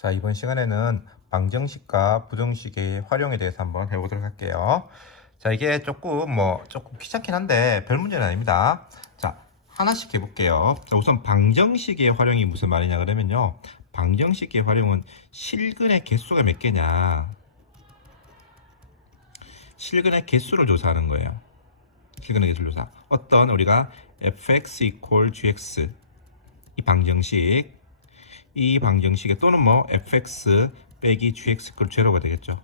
자, 이번 시간에는 방정식과 부정식의 활용에 대해서 한번 해보도록 할게요. 자, 이게 조금 귀찮긴 한데 별 문제는 아닙니다. 자, 하나씩 해볼게요. 자, 우선 방정식의 활용이 무슨 말이냐 그러면요. 방정식의 활용은 실근의 개수가 몇 개냐. 실근의 개수를 조사하는 거예요. 실근의 개수를 조사. 어떤 우리가 fx equal gx 이 방정식에 또는 fx 빼기 gx 그 제로가 되겠죠.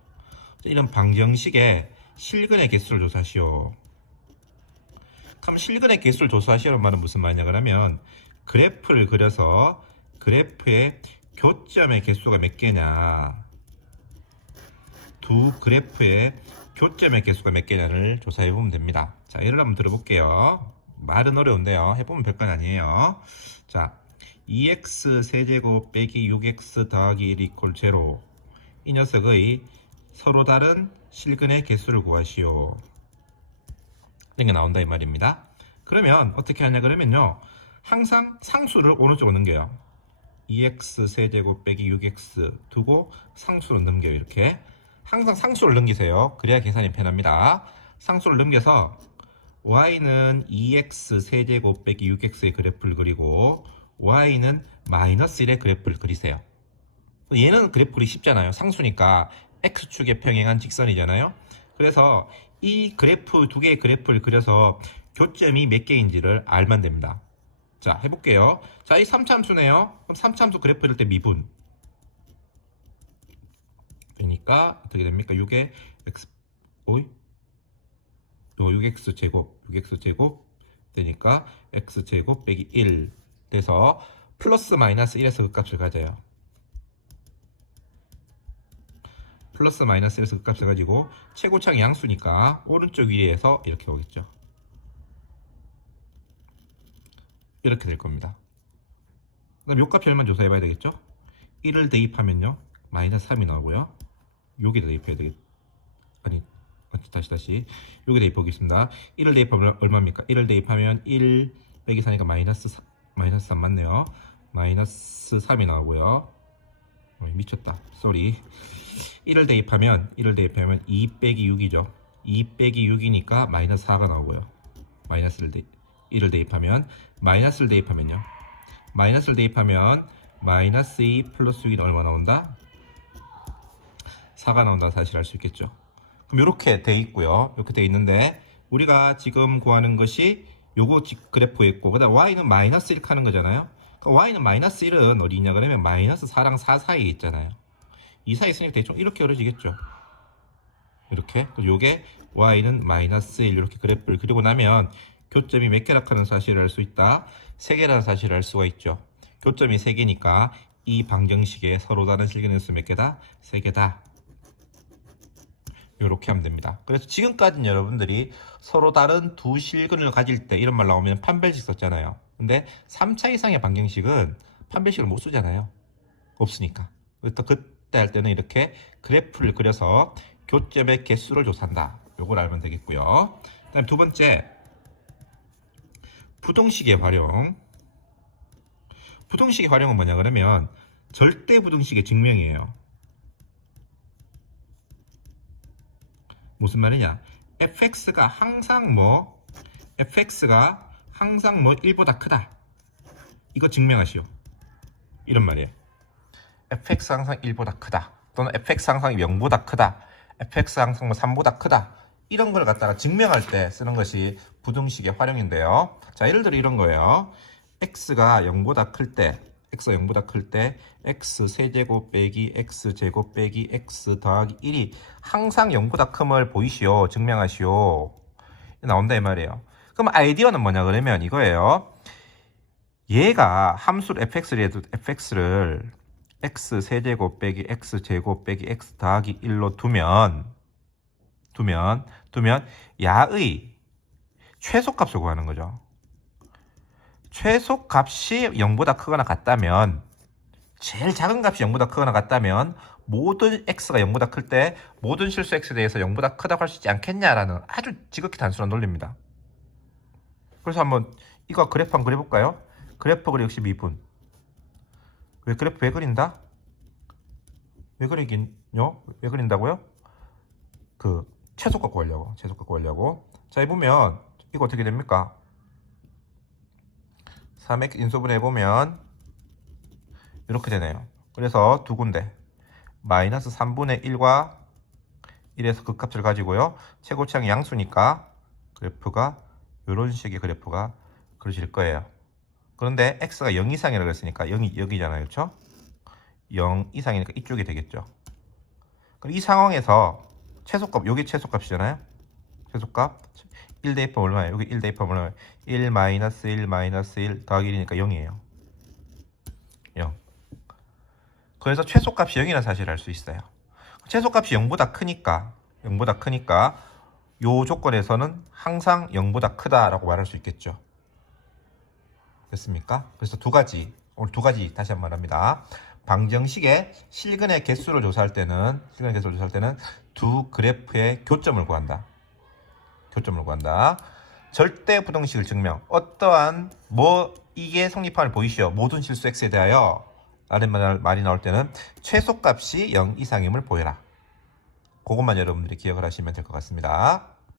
이런 방정식에 실근의 개수를 조사하시오. 그럼 실근의 개수를 조사하시오는 말은 무슨 말이냐 그러면 그래프를 그려서 그래프의 교점의 개수가 몇 개냐, 두 그래프의 교점의 개수가 몇 개냐를 조사해 보면 됩니다. 자, 예를 한번 들어볼게요. 말은 어려운데요. 해보면 별건 아니에요. 자, 2x 세제곱 빼기 6x 더하기 1 이퀄 0. 이 녀석의 서로 다른 실근의 개수를 구하시오. 이런 게 나온다 이 말입니다. 그러면 어떻게 하냐 그러면요. 항상 상수를 오른쪽으로 넘겨요. 2x 세제곱 빼기 6x 두고 상수로 넘겨요. 이렇게 항상 상수를 넘기세요. 그래야 계산이 편합니다. 상수를 넘겨서 y는 2x 세제곱 빼기 6x의 그래프를 그리고 y는 마이너스 1의 그래프를 그리세요. 얘는 그래프 그리기 쉽잖아요. 상수니까 x축에 평행한 직선이잖아요. 그래서 이 그래프 두 개의 그래프를 그려서 교점이 몇 개인지를 알면 됩니다. 자, 해볼게요. 자, 이 3차함수네요. 그럼 3차함수 그래프 그릴 때 미분 되니까 어떻게 됩니까? 6의 x, 오이? 6x 제곱 되니까 x 제곱 빼기 1 돼서 플러스 마이너스 1에서 그 값을 가져요. 플러스 마이너스 1에서 그 값을 가지고 최고창이 양수니까 오른쪽 위에서 이렇게 오겠죠. 이렇게 될 겁니다. 그다음 요 값이 얼마 조사해 봐야 되겠죠? 1을 대입하면요 마이너스 3이 나오고요. 여기 대입해야 되겠죠. 아니 다시 여기 대입하겠습니다. 1을 대입하면 얼마입니까? 1을 대입하면 1 빼기 4니까 마이너스 3 맞네요. 마이너스 3이 나오고요. 미쳤다. 쏘리. 1을 대입하면 2 빼기 6이죠. 2 빼기 6이니까 마이너스 4가 나오고요. 1을 대입하면 마이너스를 대입하면요. 마이너스를 대입하면 마이너스 2 플러스 6이 얼마 나온다? 4가 나온다 사실 알 수 있겠죠. 그럼 이렇게 돼 있고요. 이렇게 돼 있는데 우리가 지금 구하는 것이 요거 그래프에 있고 그다음 y는 마이너스 1 하는 거잖아요. 그러니까 y는 마이너스 1은 어디 있냐 그러면 마이너스 4랑 4 사이에 있잖아요. 이 사이에 있으니까 대충 이렇게 그려지겠죠. 이렇게. 요게 y는 마이너스 1 이렇게 그래프를 그리고 나면 교점이 몇 개라 하는 사실을 알 수 있다. 3개라는 사실을 알 수가 있죠. 교점이 3개니까 이 방정식에 서로 다른 실근의 수 몇 개다? 3개다. 이렇게 하면 됩니다. 그래서 지금까지는 여러분들이 서로 다른 두 실근을 가질 때 이런 말 나오면 판별식 썼잖아요. 근데 3차 이상의 방정식은 판별식을 못 쓰잖아요. 없으니까. 그래서 그때 할 때는 이렇게 그래프를 그려서 교점의 개수를 조사한다. 요걸 알면 되겠고요. 그다음 두 번째, 부동식의 활용. 부동식의 활용은 뭐냐 그러면 절대 부동식의 증명이에요. 무슨 말이냐? fx가 항상 1보다 크다. 이거 증명하시오. 이런 말이에요. fx 항상 1보다 크다. 또는 fx 항상 0보다 크다. fx 항상 3보다 크다. 이런 걸 갖다가 증명할 때 쓰는 것이 부등식의 활용인데요. 자, 예를 들어 이런 거예요. x가 0보다 클 때 x 세제곱 빼기 x 제곱 빼기 x 더하기 1이 항상 0보다 큼을 보이시오. 증명하시오. 나온다 이 말이에요. 그럼 아이디어는 뭐냐 그러면 이거예요. 얘가 함수를 fx를 x 세제곱 빼기 x 제곱 빼기 x 더하기 1로 두면 야의 최소값을 구하는 거죠. 최소값이 0보다 크거나 같다면, 제일 작은 값이 0보다 크거나 같다면 모든 x가 0보다 클 때 모든 실수 x에 대해서 0보다 크다고 할 수 있지 않겠냐라는 아주 지극히 단순한 논리입니다. 그래서 한번 이거 그래프 한번 그려볼까요? 그래프 그리 역시 미분. 왜 그래프 왜 그린다? 왜 그리긴요? 왜 그린다고요? 그 최소값 구하려고. 최소값 구하려고. 자, 이 보면 이거 어떻게 됩니까? 3x 인수분해 해보면 이렇게 되네요. 그래서 두 군데 마이너스 3분의 1과 1에서 그 값을 가지고요. 최고치항이 양수니까 그래프가 이런 식의 그래프가 그려질 거예요. 그런데 x가 0 이상이라고 했으니까 0이 여기잖아요. 그렇죠? 0 이상이니까 이쪽이 되겠죠. 그럼 이 상황에서 최소값, 여기 최소값이잖아요. 최소값 1 대입하면 얼마예요? 여기 1 대입하면 얼마예요? 1 마이너스 1 마이너스 1 더하기 1이니까 0이에요. 0. 그래서 최소값이 0이라는 사실을 알 수 있어요. 최소값이 0보다 크니까 요 조건에서는 항상 0보다 크다라고 말할 수 있겠죠. 됐습니까? 그래서 오늘 두 가지 다시 한번 말합니다. 방정식의 실근의 개수를 조사할 때는 두 그래프의 교점을 구한다. 절대 부등식을 증명. 어떠한 이게 성립함을 보이시오. 모든 실수 x에 대하여 라는 말이 나올 때는 최소값이 0 이상임을 보여라. 그것만 여러분들이 기억을 하시면 될 것 같습니다.